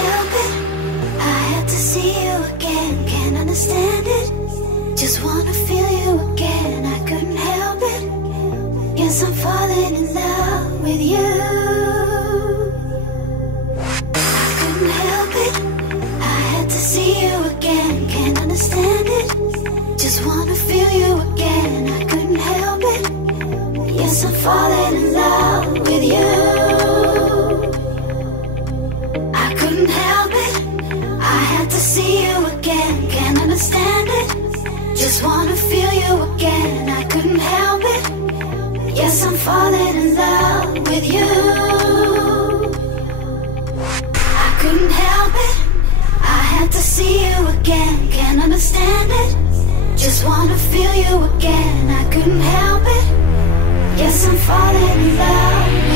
help it. I had to see you again. Can't understand it. Just wanna feel you again. I couldn't help it. Yes, I'm falling in love with you. I couldn't help it. I had to see you again. Can't understand it. Just wanna feel you again. I couldn't help it. Yes, I'm falling in love with you. I couldn't help it. I had to see you again. Can't understand it. Just wanna feel you again. I couldn't help it. Yes, I'm falling in love with you. I couldn't help it. I had to see you again. Can't understand it. Just wanna feel you again. I couldn't help it. Yes, I'm falling in love